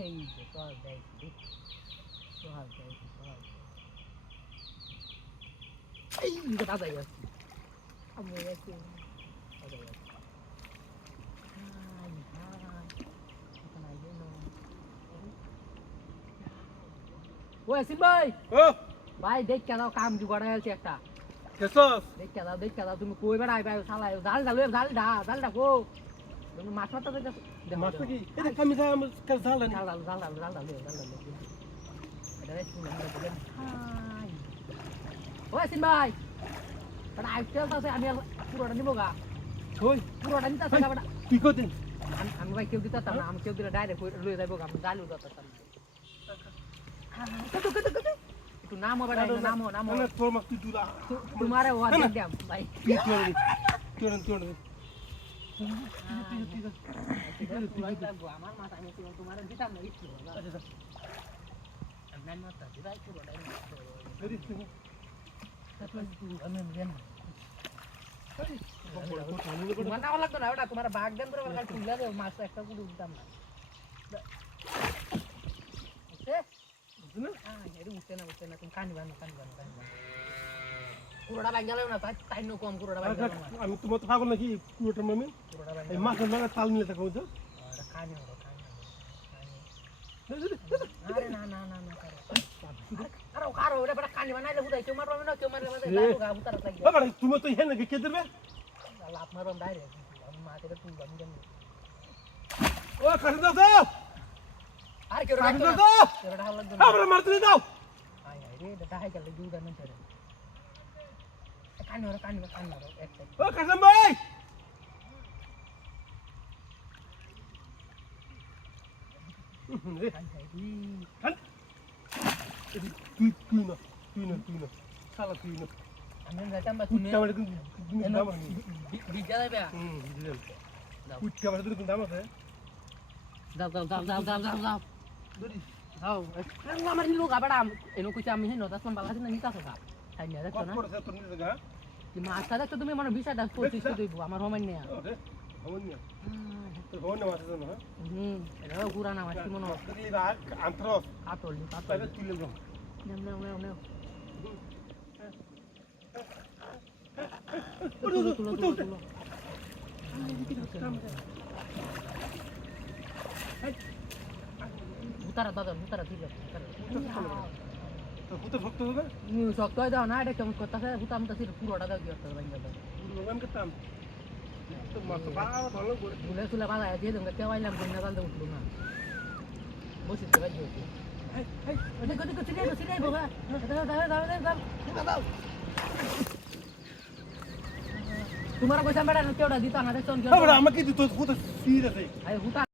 এই যে সব দেখি সব দেখি সব এই যে দাদা যাচ্ছে আমি যাচ্ছি দাদা যাচ্ছে হাই হাই এখানে আইয়ে নো ও আসিম ভাই ও ভাই দেখ কেন কাম জুগাড় হয়েছে একটা কেসস দেখ কেন তুমি কই বেড়াই ভাই শালা জাল জাল কো তুমি মাছ মারতে দেখো মাছ কি এটা কামি যা আমার কাল জাল না জাল এটা রে শুনে আমরা বলেন হাই ও আসিম ভাই বড় আইটেল তাছে আমি পুরোটা নিবো গা ওই পুরোটা নিতে আছে বড় কি কইতেন আমি ভাই কেউ দিতাম না আমি কেউ দিলে ডাইরেক্ট লয়ে যাইবো আমি জালু দিতাম কত একটু নামো বড় নামো মানে তোর মাছ তুই দুলা তোমারে ওয়া দিলাম ভাই তুই আমার মাথা আমি তোমারে দিতাম না ইচ্ছা আচ্ছা আমি মাথা দিলাই পুরোটা মানা লাগতো না ওটা তোমার বাঘ দেন করে কাল তুলে দেব মাছ একটা পুরো দিতাম না উঠছে না তুমি কানি বানো পুরোটা বাঘ গেল না তাই নো কম পুরোটা বাঘ গেল আমি তোমার তো পাগল নাকি পুরোটা মামি পুরোটা বাঘ এই মাছের লাগা তাল মিলে থাকো বুঝছো কানি আরে না কারো ওটা বড় কানি বানাইলে বুঝাই কেউ মারবে না কেউ মারবে গা উতার লাগবে বাবা তুমি তো হেন নাকি কে দেবে লাভ মারম ডাইরেক্ট আমি মাটিতে তুলব আমি জানি ও কাটে দাও আরে কেউ কাটে রাখতো দাও কেউ ঢাল লাগবে আমরা মারতে দাও আই রে দাদা হাই গেল দুটা না ছেড়ে কানি মারো একটা ও কাটে ভাই তুই না শালা তুই না আমি যাইতাম বা তুমি তুমি দাম আছে বিজা যাবে বুঝলেন কুটকা বাড়ি তুমি দাম আছে যাও আমার লোক আবার এনো কইছে আমি হেন দাস বাংলা দিন নিতা থাকা তাই না দেখো না কত করে তোর নিয়ে গা কি মাছটা দেখো তুমি মনে 20 25 কই দিব আমার হোমেন নিয়া হমন নিয়া তো হমন না মাছ না এটা পুরা না মাছ কি মনে হয় এই রাগ আন্তরস কাতল তাহলে তুলে দাও নেও তুলো উতারা দিলে তো হুতে ভক্ত হবে শক্ত হয়ে দাও না এটা কেমন করতেছে হুতাম তো পুরোটা দাও কি করতে ভাঙা দাও রোগান করতাম তো মাছ ভালো ভালো করে ভুলে চুলে বাধা দিয়ে দেবো কেউ আইলাম কন্যা জানতে উঠলো না বসে তো বাজি হচ্ছে তোমার কইসাম বেড়া কেউটা দিতা না দেখছো আমাকে দিত হুতে সিরিয়াস হুতা